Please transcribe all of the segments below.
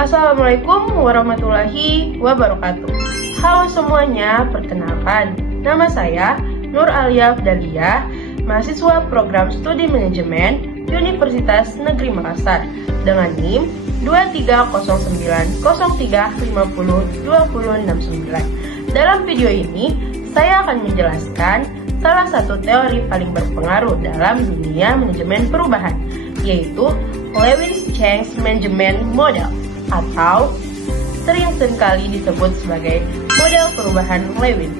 Assalamualaikum warahmatullahi wabarakatuh. Halo semuanya, perkenalkan, nama saya Nur Alia Dahlia, mahasiswa program studi manajemen Universitas Negeri Makassar dengan NIM 230903502069. Dalam video ini, saya akan menjelaskan salah satu teori paling berpengaruh dalam dunia manajemen perubahan, yaitu Lewin's Change Management Model, atau sering sekali disebut sebagai model perubahan Lewin.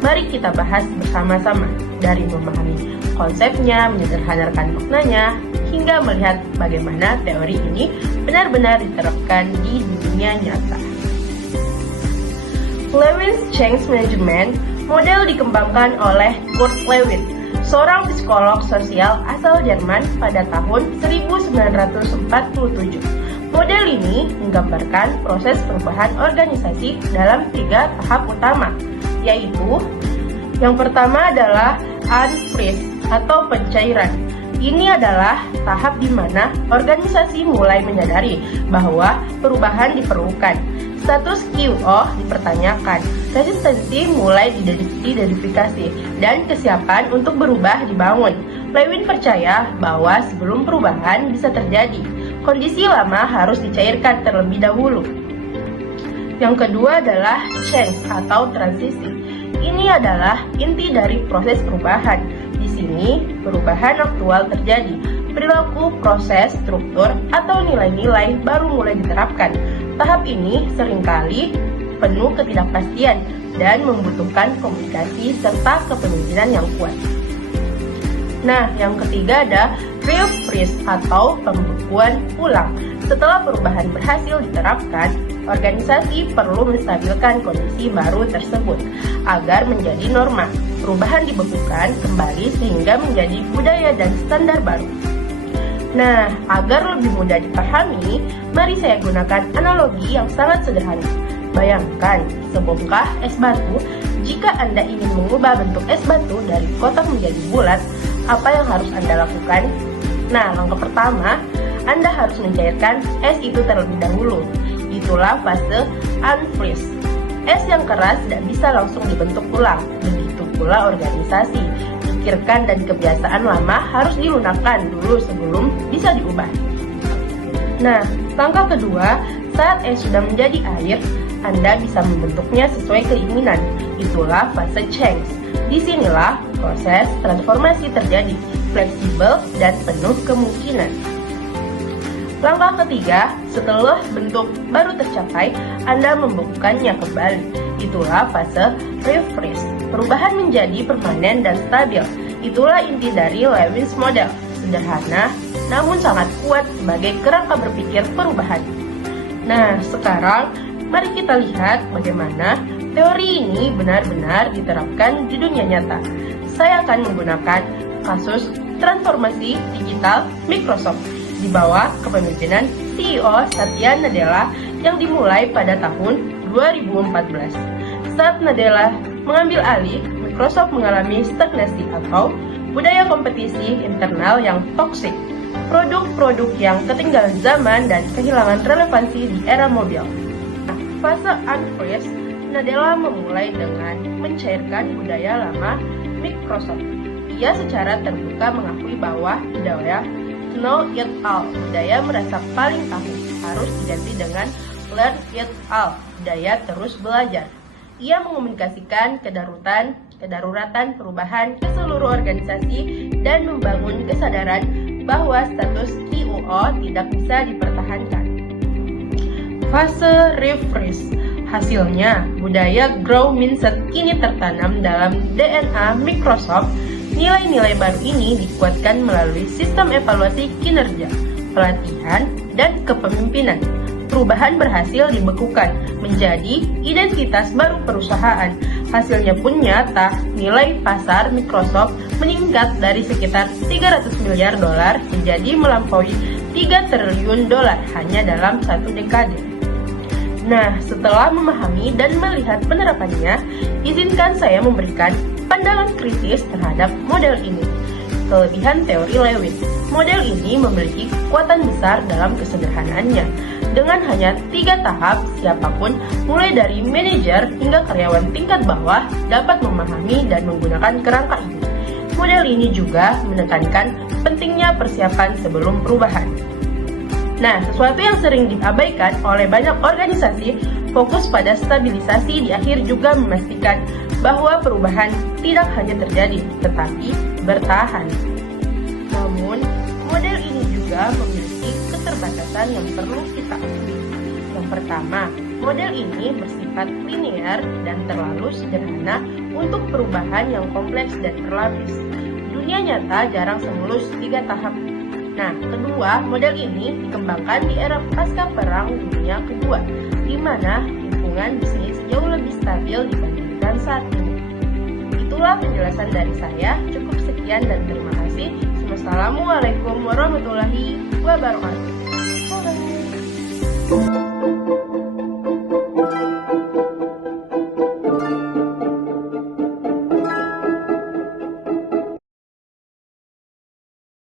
Mari kita bahas bersama-sama, dari memahami konsepnya, menyederhanakan maknanya, hingga melihat bagaimana teori ini benar-benar diterapkan di dunia nyata. Lewin's Change Management Model dikembangkan oleh Kurt Lewin, seorang psikolog sosial asal Jerman pada tahun 1947. Model ini menggambarkan proses perubahan organisasi dalam 3 tahap utama, yaitu yang pertama adalah unfreeze atau pencairan. Ini adalah tahap di mana organisasi mulai menyadari bahwa perubahan diperlukan. Status QO dipertanyakan, resistensi mulai diidentifikasi, dan kesiapan untuk berubah dibangun. Lewin percaya bahwa sebelum perubahan bisa terjadi, kondisi lama harus dicairkan terlebih dahulu. Yang kedua adalah change atau transisi. Ini adalah inti dari proses perubahan. Di sini, perubahan aktual terjadi. Perilaku, proses, struktur, atau nilai-nilai baru mulai diterapkan. Tahap ini seringkali penuh ketidakpastian dan membutuhkan komunikasi serta kepemimpinan yang kuat. Nah, yang ketiga ada refresh atau pembekuan ulang. Setelah perubahan berhasil diterapkan, organisasi perlu menstabilkan kondisi baru tersebut agar menjadi norma. Perubahan dibekukan kembali sehingga menjadi budaya dan standar baru. Nah, agar lebih mudah dipahami, mari saya gunakan analogi yang sangat sederhana. Bayangkan sebongkah es batu. Jika Anda ingin mengubah bentuk es batu dari kotak menjadi bulat, apa yang harus Anda lakukan? Nah, langkah pertama, Anda harus mencairkan es itu terlebih dahulu. Itulah fase unfreeze. Es yang keras tidak bisa langsung dibentuk ulang. Begitu pula organisasi. Pikirkan dan kebiasaan lama harus dilunakkan dulu sebelum bisa diubah. Nah, langkah kedua, saat es sudah menjadi air, Anda bisa membentuknya sesuai keinginan. Itulah fase change. Disinilah proses transformasi terjadi, fleksibel dan penuh kemungkinan. Langkah ketiga, setelah bentuk baru tercapai, Anda membekukannya kembali. Itulah fase refresh. Perubahan menjadi permanen dan stabil. Itulah inti dari Lewin's Model. Sederhana, namun sangat kuat sebagai kerangka berpikir perubahan. Nah, sekarang mari kita lihat bagaimana teori ini benar-benar diterapkan di dunia nyata. Saya akan menggunakan kasus transformasi digital Microsoft di bawah kepemimpinan CEO Satya Nadella yang dimulai pada tahun 2014. Saat Nadella mengambil alih, Microsoft mengalami stagnasi atau budaya kompetisi internal yang toksik, produk-produk yang ketinggalan zaman dan kehilangan relevansi di era mobil. Fase unfreeze, Nadella memulai dengan mencairkan budaya lama Microsoft. Ia secara terbuka mengakui bahwa budaya know it all, budaya merasa paling tahu, harus diganti dengan learn it all, budaya terus belajar. Ia mengomunikasikan kedaruratan perubahan ke seluruh organisasi dan membangun kesadaran bahwa status QO tidak bisa dipertahankan. Fase refresh. Hasilnya, budaya grow mindset kini tertanam dalam DNA Microsoft. Nilai-nilai baru ini dikuatkan melalui sistem evaluasi kinerja, pelatihan, dan kepemimpinan. Perubahan berhasil dibekukan menjadi identitas baru perusahaan. Hasilnya pun nyata, nilai pasar Microsoft meningkat dari sekitar 300 miliar dolar menjadi melampaui 3 triliun dolar hanya dalam 1 dekade. Nah, setelah memahami dan melihat penerapannya, izinkan saya memberikan pandangan kritis terhadap model ini. kelebihan teori Lewin. Model ini memiliki kekuatan besar dalam kesederhanaannya. Dengan hanya 3 tahap, siapapun, mulai dari manajer hingga karyawan tingkat bawah, dapat memahami dan menggunakan kerangka ini. Model ini juga menekankan pentingnya persiapan sebelum perubahan. Nah, sesuatu yang sering diabaikan oleh banyak organisasi, fokus pada stabilisasi di akhir juga memastikan bahwa perubahan tidak hanya terjadi, tetapi bertahan. Namun, model ini juga memiliki keterbatasan yang perlu kita akui. Yang pertama, model ini bersifat linear dan terlalu sederhana untuk perubahan yang kompleks dan berlapis. Dunia nyata jarang semulus 3 tahap. Nah, kedua, model ini dikembangkan di era pasca Perang Dunia Kedua, di mana lingkungan bisnis jauh lebih stabil dibandingkan saat ini. Itulah penjelasan dari saya. Cukup sekian dan terima kasih. Wassalamualaikum warahmatullahi wabarakatuh.